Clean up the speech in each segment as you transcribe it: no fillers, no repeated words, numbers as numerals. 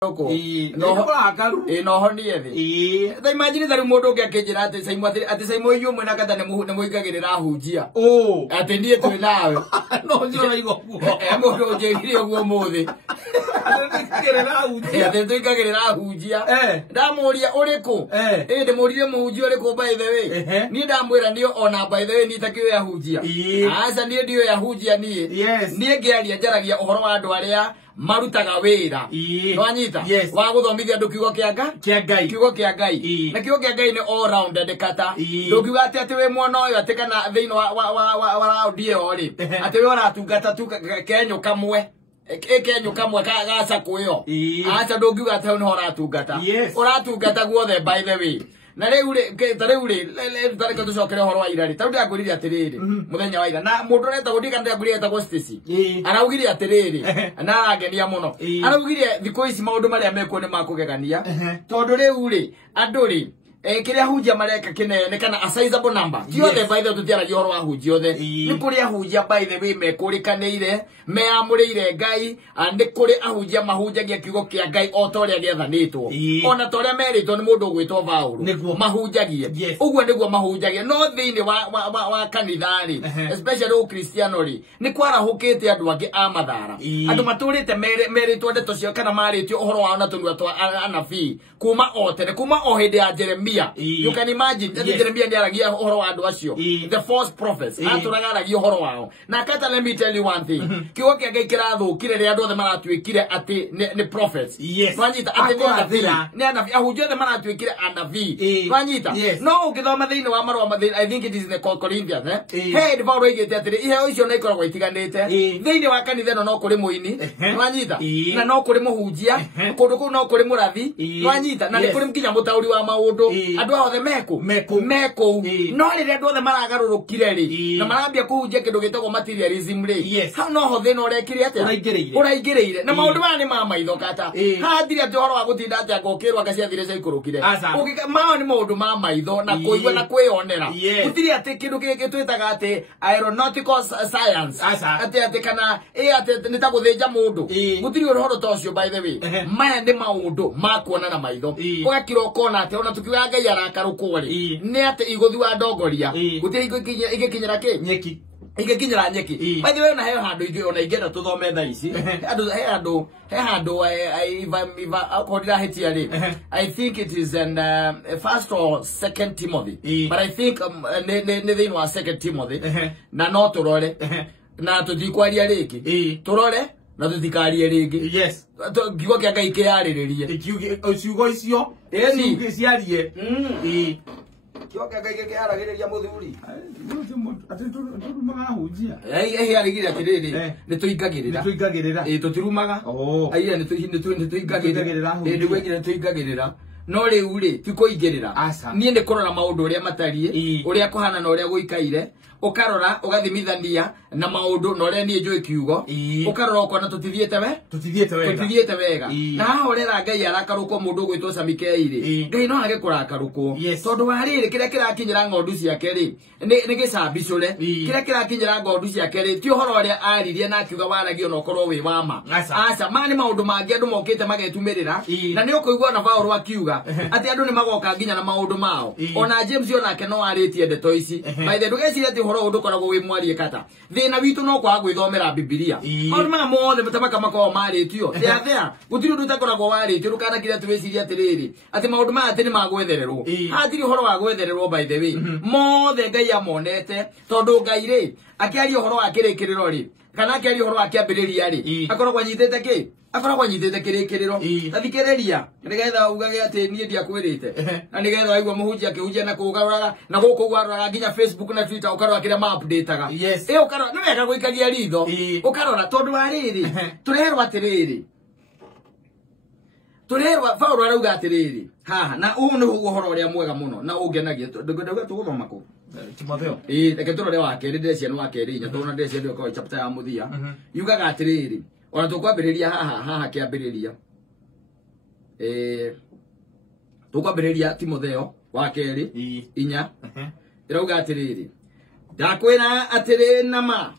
Oko no honi ethi they imagine that modo ke akejira ati saimu ati saimu iyo mwena kata ne muigagirira hujia ati ndie twi nawe no njora igokuo modo njegire oguo muthi ati tuigagirira hujia ndamuria uriku ndimurire muhujia uriku by the way ni ndamwira ndio ona by the way ni takio ya hujia aca ni ndio ya hujia ni ngiaria njaragia uhoro wa andu aria marutaga wira no anyita wa guthomithia andu kiugo kia Ngai kiugo kia Ngai na kiugo kia Ngai ni all round ndekata ndukiuga ati we mwana uyu ati kana thiini wa die ori ati we oratungata tu kenyo kamwe kenyo kamwe gaca kuyo acha ndukiuga ati ni oratungata oratungata guothe by the way na reure tareka tucokere horo wa irari taundi aguriri atiriri muthenya wa ira na mundu reta gudika ndaguriri etagwo Stacy araugire atiriri na arangenia muno araugire thiko ici maundu maria meko ni makugegania tondu reure anduri kiria hujia mareka kinene kana a sizable number tiothe by the way tutiaragia horo wa hujia othe ni kuria hujia by the way mekurikanire meamurire Ngai andi kuri ahujia mahunjagia kiugo kia Ngai o toria giathanitwo ona toria meritwo ni mundu gwitwo Paulo mahunjagie uguo niguo mahunjagie no thiini wa kanithari especially o Christianity ni kwarahukite andu angi a mathara andu maturite meritwo ndeto cio kana maritio uhoro wao na tunua twa anabii kuma otene kuma o hindi ya Jeremia you can imagine that Jeremia ni aragia uhoro wa andu acio the false prophets aturaga aragia uhoro wao na kata let me tell you one thing kiugo kia Ngai kirathukire ri andu othe maratwikire ati ni prophets wanyita ati ni anabii ahujia othe maratwikire anabii wanyita no ukithoma thiini wa marwa I think it is in the Corinthians hey Paulo igete ati iheo icio na ikoragwo itiganite thiini wa kanitha no kuri muini wanyita na no kuri muhunjia kundu kuu no kuri murathi wanyita na ni kuri mkinya mutauri wa maundu andu othe meko no ri andu othe maragarurukire ri na marambia kuhunjia kindu gitagwo materialism ri hau no ho thina urekire ati uraigireire na maundu maya ni ma maitho kata hathire ati horo wa gutinda ati agokirwa gaciathire cia ikurukire mao ni maundu ma maitho na kuigwa na kwionera gutiri ati kindu giki twitaga ati aeronautical science ati kana ati nitaguthinja mundu gutiri uhoro tocio by the way maya ni maundu ma kuona na maitho ugakira ukona ati ona tukiwa Ngai arakaruko ri ni ati iguthi wa ndongoria gutiri igikinyira ki nyeki igikinyira nyeki by the way na heyo handu ingi ona ingenda tuthome tha ici he handu akodira hetia ri I think it is in first or second Timothy but I think ne thiini wa second Timothy na no turore na tutikwaria riki turore na tutikarie ringi kiugo kia Ngai kiariririe ciugo icio ciugo ciarie kiugo kia Ngai kiaragiriria muthuri ati turumaga hujia arigire atiriri ni tuingagirira tutirumaga aira ni tuingagirira ndigwekire tuingagirira no riu ri tikuingirira nie ni kurora maundu uria matarie uria kuhana na uria guikaire ukarora ugathimithania na maundu na uria nie njui kiugo ukarora ukona tutithiete wega na haha urera Ngai arakaruko mundu gwitwo Samikeiri Ngai no age kurakaruko tondu wa riri kiria kirakinyira ngondu ciake ri ni gicambicure kiria kirakinyira ngondu ciake ri ti uhoro uria aririe na akiuga waragio no korwo wi wama aca mani maundu mangi andu mokite magetumirira na ni ukuigwa na Paulo akiuga ati andu ni magoka nginya na maundu mao ona James onake no aritie ndeto ici by the way ati horo undu koragwo wi mwarie kata thina witu no kwa gwithomera Biblia maundu ma mothe mutamaka makao maritio thea gutiri undu takoragwo waritio rukana kiria tuweciria atiriri ati maundu ma ati ni magwethererwo atiri horo wa gwethererwo by the way mothe Ngai amonete tondu Ngai ri akiaria horo wa kirikiriro ri kana akiaria horo wa kiambiriria ri akoragwo anyitete ki akoragwo anyitete kirikiriro athikiriria nigetha ugage ati nie ndia kwirite na nigetha waigwa muhunjia akihunjia na kugaruraga na guku gwaruraga nginya Facebook na Twitter ukarora kiria ma updateaga ukarora ni wega guikagia ritho ukarora tondu wa riri tureherwa atiriri Paulo arauga atiriri haha na uyu ni uhoro uria mwega muno na ungenagia tuguthoma ku Timotheo reke turore wa keri ndeciani wa keri nya tuna ndeciani kwa chapter ya muthia yugaga atiriri ona tukwambiriria haha kiambiriria tukwambiriria Timotheo wa keri inya irauga atiriri ndakwira atiri nama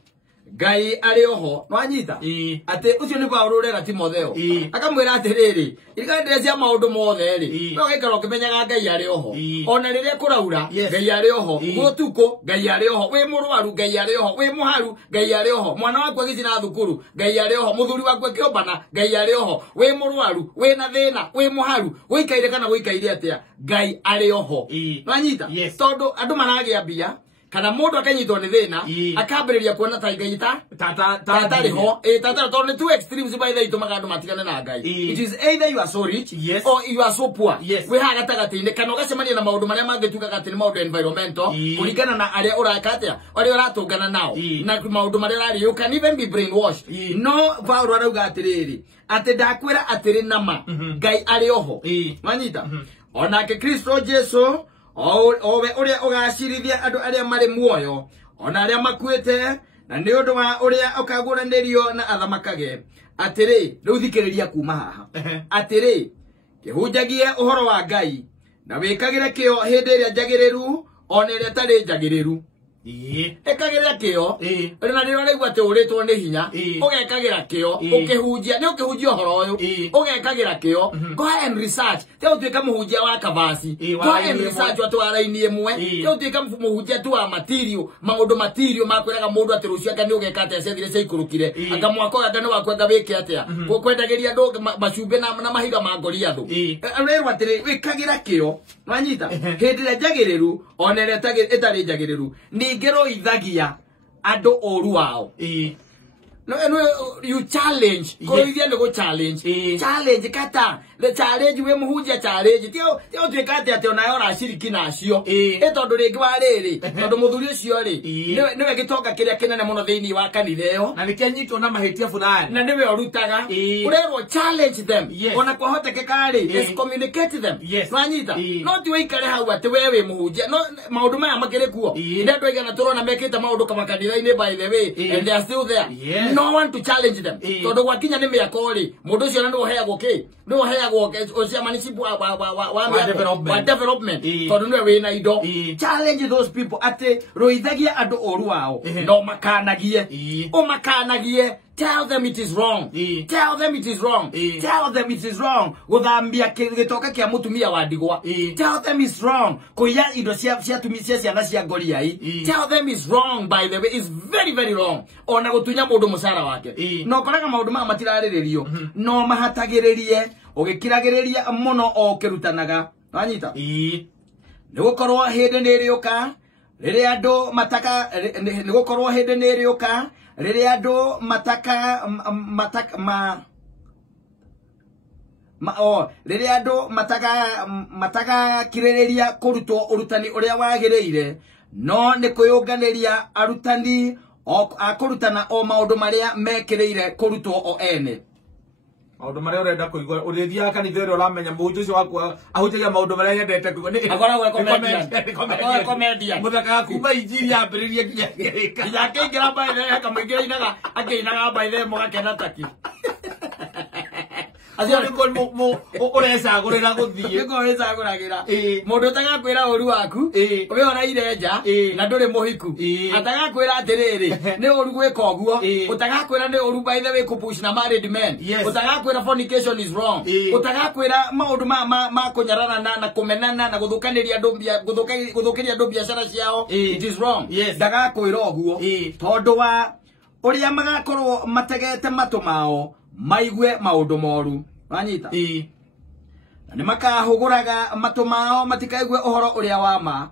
Ngai ari oho nwanyita ate ucio ni Paulo rera Timotheo akamwira atiriri igande cia maundu mothe ri no gikaro kimenyaga Ngai ari oho ona riria kuraura Ngai ari oho gutuko Ngai ari oho wi murwaru Ngai ari oho wi muharu Ngai ari oho mwana waku agicina thukuru Ngai ari oho muthuri waku akiombana Ngai ari oho wi murwaru wi na thina wi muharu wikaire kana wikaire atia Ngai ari oho nwanyita tondu andu maragia mbia kana mundu akanyitwo ni thina akambiriria kuona ta Ngai tata riho tata tondu two extremes by the itumaga andu matigane na Ngai. It is either you are so rich or you are so poor. We ha gatagati-ini kana ugacemania na maundu maria mangituka gati ni maundu environmental kuringana na aria urakatia aria uratungana nao na maundu maria rari you can even be brainwashed. No Paulo arauga atiriri ati ndakwira atiri nama Ngai ari oho manyita onake Kristo Jesu owe uria ugacirithia andu aria mari muoyo ona aria makuite na ni undu wa uria ukaguranirio na athamakage atiri riu thikiriria kuma haha atiri kihunjagie uhoro wa Ngai na wikagire kio hindi iria njagiriru ona iria tari njagiriru ekagira kio na riro raigua ati uritwo ni hinya ugekagira kio ukihunjia ni ukihunjia horo uyu ugekagira kio go and research te utuika muhunjia wa kavasi go and research watu araini imwe te utuika muhunjia tu wa material maundu material makwiraga mundu ati rucio anga ni ugeka ati acethire cia ikurukire anga mwako anga ni wakwa anga wiki atia kwendagiria ndu macumbe na mahiga ma Goliathu rero atiri wikagira kio mwanyita hindi ria njagiriru ona ria itari njagiriru ngero ithagia ando oru wao no you challenge koithia ndo challenge kata the challenge we muhunjia challenge tio twikate ati ona yora shiriki nacio tondu ringi wa riri tondu muthuri ucio ri niwe gitonga kiria kinene muno thiini wa kanitheo na nikianyitwo na mahitia fulani na niwe orutaga urerwo challenge them ona kwahotekeka ri excommunicate them nwanyita no ti wikare hau ati wewe muhunjia no maundu maya makire kuo ndendu igana turona mekite maundu kama kanitha-ini by the way and they are still there no one to challenge them tondu gwakinya ni miako ri mundu ucio na nduheagwo ki nduheagwo osiamanisibu wa development tondu niwe wina indo challenge those people ati roithagia andu oru wao no makanagie umakanagie tell them it is wrong tell them it is wrong tell them it is wrong guthambia gitoka kia mutumia wa ndigwa tell them it's wrong kuya indo cia tumisia ciana cia ngoriai tell them it's wrong by the way it's very very wrong ona gutunya mundu musara wake no koraga maundu ma matirariririo no mahatagiririe ugikiragiriria muno o kirutanaga anyita ni gukorwo hindi ni riuka riria andu mataka ni gukorwo hindi ni riuka riria andu riria andu mataka kiririria kurutwo urutani uria wagiriire no ni kuyunganiria arutani akurutana o maundu maria mekiriire kurutwo o ene maundu maria urenda kuigwa urithia kanitha uri uramenya muhunjia ucio waku ahunjagia maundu maria nyendete kuigwa ni comedian muthaka kuma injiri ambiririe nginya akingira baithe akamwingira inaga akinaga baithe mugakena taki acio ni ko urecagurira guthie niko urecaguragira mundu tagakwira uru waku we ora irenja na nduri muhiku atagakwira atiriri ni uru gwika oguo utagakwira ni uru by the way kupush na married men utagakwira fornication is wrong utagakwira maundu ma kunyarana na kumenana na guthukaniria ndumbia guthukiria ndumbia biashara ciao it is wrong ndagakwira oguo tondu wa uria magakorwo mategete matu mao maigwe maundu moru wanyita na ni makahuguraga matu mao matikaigwe uhoro uria wa ma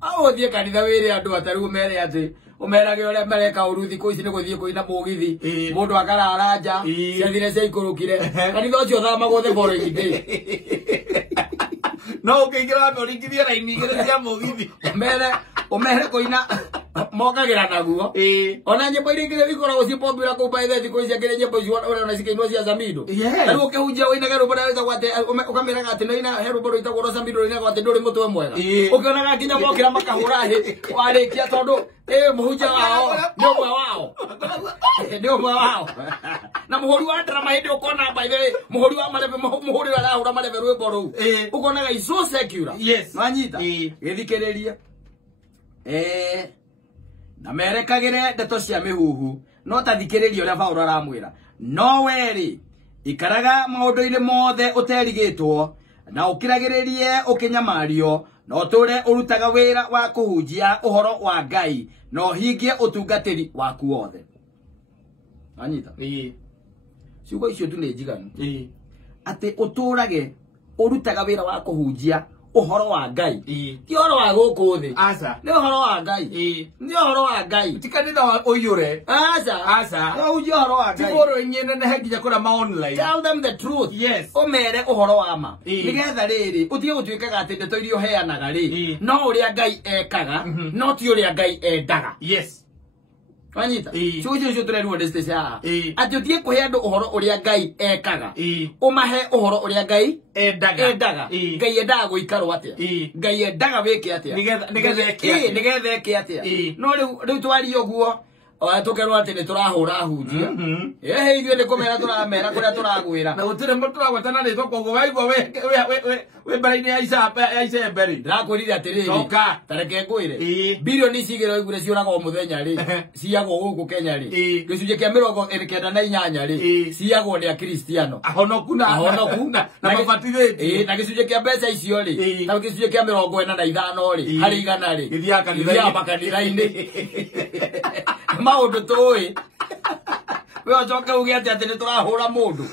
aothie kanitha wire andu ataru mere ati umerage uria mereka uruthi kuici ni guthie kuina mugithi mundu akararanja ciathire cia ikurukire kanitha ucio thamagwo the following day no ukiingira uringithia raini igire cia mugithi umere kuina mokagira naguo ona nyimbo iria ingire ikoragwo ci popular ku by the thikũ ici ngire nyimbo ici ona cikainwo cia Zamido rĩu ukihunjia wina rũmbo rwĩtagwo gwate ukameraga ati nina rũmbo rwĩtagwo Zamido rwĩna gwate ndũrĩ mũtwe mwega ukionaga nginya mokira makahũra hĩ warĩkia tondu muhunjia wao nĩ ũmwe wao na muhuri wa drama hindi ukona by the way muhuri wa marebe muhuri wa rahura marebe rwĩmbo rũu ukonaga is so secular wanyita gĩthikĩrĩria na merekagire ndeto cia mihuhu no tathikiririo ria Paulo aramwira no weri ikaraga maundu-ini mothe uterigitwo na ukiragiririe ukinyamario no tore urutaga wira wa kuhunjia uhoro wa Ngai no hingie utungatiri waku wothe. Anyita ciugo icio tu ni njiganu ati uturage urutaga wira wa kuhunjia uhoro wa Ngai ti uhoro wa guku thi ni uhoro wa Ngai ni uhoro wa Ngai tikanitha wa uyure no uji uhoro wa Ngai tigoro nyene na henginya kura ma online. Tell them the truth. Yes. Omere uhoro wa ma nigetha riri utige gutuikaga ati ndeto irio heanaga ri no uria Ngai ekaga no ti uria Ngai endaga. Yes. Anyita chujo jo tũrerwo ndeste cia ati utie kuhe andu uhoro uria Ngai ekaga umahe uhoro uria Ngai endaga. Ngai endaga guikarwo atia Ngai endaga weke atia nigetha eke atia no riu twari uguo tukerwo ati ni turahura hunjia ithuĩ nĩ kũmera tũramera kũrĩa tũragwĩra na gũtirĩ mũndũ tũragwetana rĩtwa koguo waigua wĩ mbere-inĩ ya icembe rĩ ndĩrakwĩrire atĩrĩrĩ tareke ngwĩre birioni cigĩrwo igure ciũraga o mũthenya rĩ ciagwo gũkũ Kenya rĩ gĩcunjĩ kĩa 98 rĩ ciagwo nĩ akristiano ahonoku na mabatithĩtio na gĩcunjĩ kĩa mbeca icio rĩ na gĩcunjĩ kĩa 45 rĩ harĩ igana rĩ gĩthiaga makanitha-inĩ maundu tui we ocoke uge ati ni turahura mundu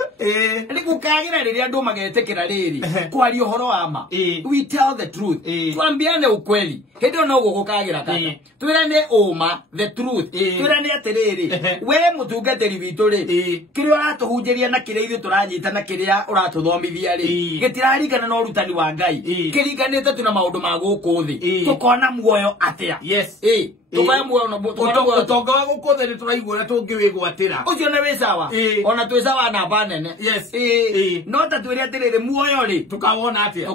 ni gukagira riria andu magetekera riri kwari uhoro wa ma. We tell the truth twambiane ukweli hindi no gugukagira kaka twirane uma the truth twirane atiriri we mutungatiri witu ri kiria uratuhunjiria na kiria ithu turanyita na kiria uratuthomithia ri gitirarikana no rutani wa Ngai kiriganite tu na maundu ma guku thi tukona muoyo atia. Yes. Tukaya muoyo no utonga wa guku thi ni turaigua na tungiwigwatira ucio ni wi sawa ona twi sawa na banene. Yes. No ta twiri atiriri muoyo ri tukawona atia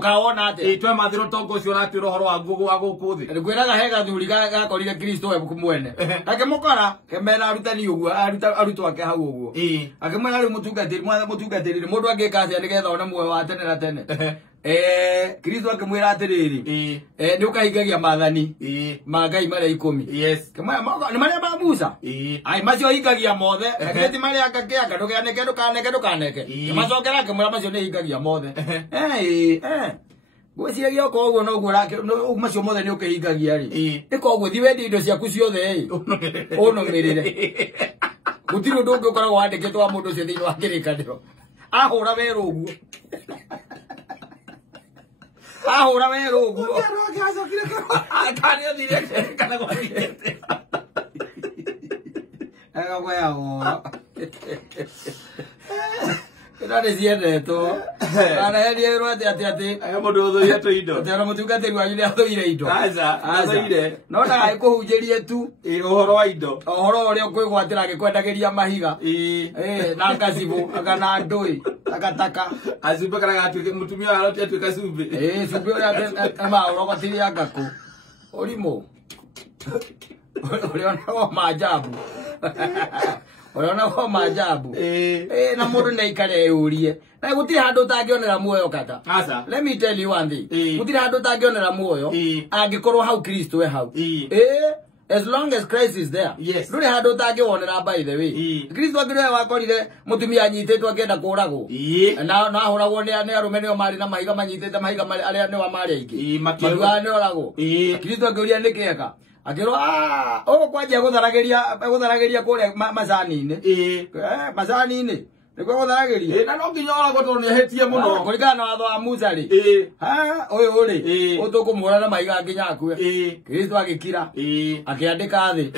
twe mathiro tongo ucio ratwira uhoro wa guku thi ngwiraga hega thuri gakorire Kristo we kumwene akimukora kemera arutani uguo arutwo ake hau uguo akimwera ri mutungatiri mundu angika atia nigetha ona muoyo wa tene na tene Kristo akimwira atiriri ni ukahingagia maathani ma Ngai maria 10. Yes. Kemaya ni maria ma Musa ai macio hingagia mothe eketi maria akakiaka ndukaneke macokera akimwira macio ni hingagia mothe gwiciria ko uguo no gurake no macio mothe ni ukihingagia ri iko uguo thi wendi indo ciaku ciothe unumirire gutiri undu ungi ukoragwo wandikitwo wa mundu ucio thiini wa kirikaniro ahura weru uguo ahura weru uguo akani athire kana gwakite kwa yao Nani ciendetwo ana herie rwate ati mundu uthuire tu indo tena mutungatiri wanyu ni athuire indo athuire no na kuhunjirie tu uhoro wa indo uhoro uria kwigwatira agikwendagiria mahiga na ngacibu kana ndui agataka acumbe kana gatuike mutumia aroti atuika cumbi cumbi uria ama urogotiria ngaku urimo uliona maajabu uliona maajabu na mundu naikare yurie na gutiri handu utangionera muoyo kata let me tell you one thing gutiri handu utangionera muoyo angikorwo hau Kristo we hau as long as Christ is there nduri handu utangionera by the way Kristo ngire wakorire mutumia anyitetwo akienda kuragwo na huragwo ni arume nio mari na mahiga manyitete mahiga aria ni wa mari aingi maruga ni oragwo Kristo ngiuria nikieka akiro ogo kwaje gutharagiria kure macani-ini macani-ini niko gutharagiria na no nginya oragwo tondu ni hetie muno kurigana na watho wa Musa ri uyu ri utukumura na maiga nginya akue Kristo agikira akiandika thi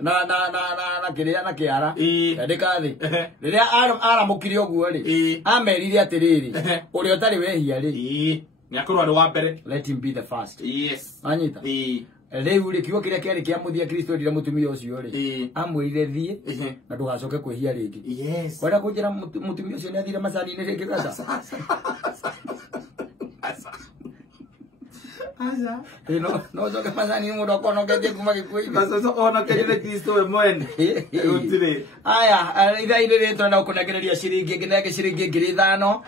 na kiria na kiara andika thi riria aramukire uguo ri amerire atiriri uria utari wehia ri ni akorwo ari wa mbere let him be the first. Yes. Anyita riu ri kiugo kiria kiari kia muthia Kristo ndire mutumia ucio ri amwirire thie na ndugacoke kwihia ringi kwenda kunjira mutumia ucio ni athire macani-ini ringi gasa no coke macani mundu akonoketie kuma gikuo-ini onokeire Kristo we mwene gutiri aya ithaa-ini ri turenda gukunegereria ciringi nginenge ciringi 5,000